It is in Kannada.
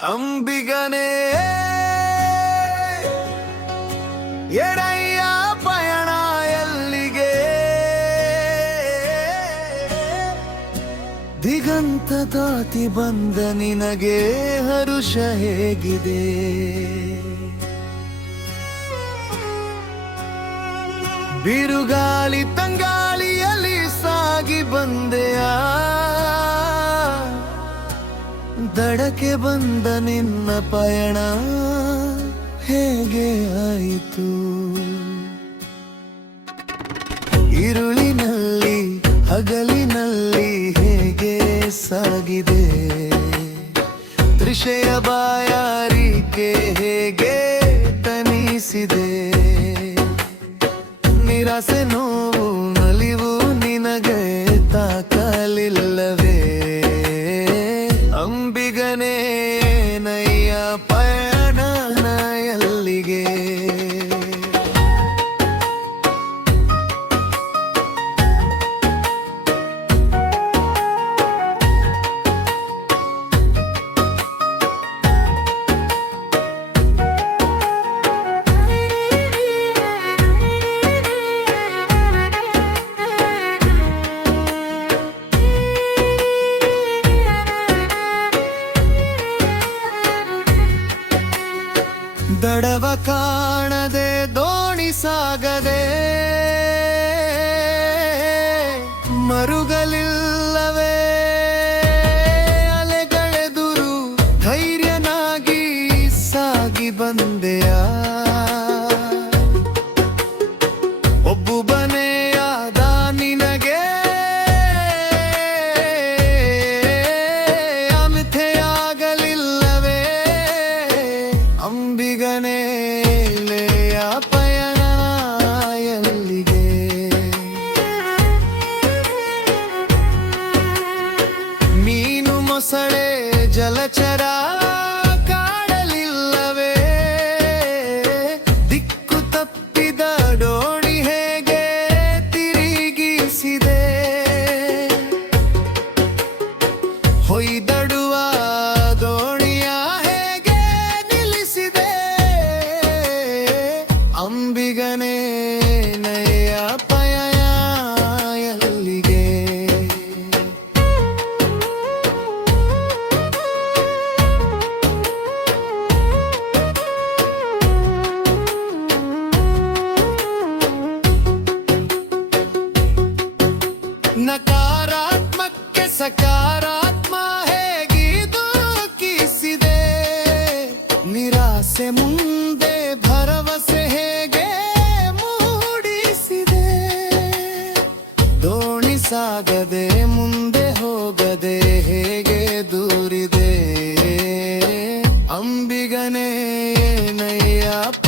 ಅಂಬಿಗನೇ ಎಡಯ್ಯ ಪಯಣ ಎಲ್ಲಿಗೆ? ದಿಗಂತ ಬಂದ ನಿನಗೆ ಹರುಷ ಹೇಗಿದೆ? ಬಿರುಗಾಳಿ ದಡಕ್ಕೆ ಬಂದ ನಿನ್ನ ಪಯಣ ಹೇಗೆ ಆಯಿತು? ಇರುಳಿನಲ್ಲಿ, ಹಗಲಿನಲ್ಲಿ ಹೇಗೆ ಸಾಗಿದೆ? ತ್ರಿಷಯ ಬಾಯಾರಿಕೆ ಹೇಗೆ ತನಿಸಿದೆ? ನಿರಾಸೆ ನೋವು ದಡವ ಕಾಣದೆ ದೋಣಿ ಸಾಗದೆ మొసడే జలచరా ನಕಾರಾತ್ಮಕ್ಕೆ ಸಕಾರಾತ್ಮ ಹೇಗಿದು ಕಿಸಿದೆ ನಿರಾಸೆ ಮುಂದೆ ಭರವಸೆ ಹೇಗೆ ಮೂಡಿಸಿದೆ? ದೋಣಿ ಸಾಗದೆ ಮುಂದೆ ಹೋಗದೆ ಹೇಗೆ ದೂರಿದೆ? ಅಂಬಿಗನೇ ನಯ್ಯಪ್ಪ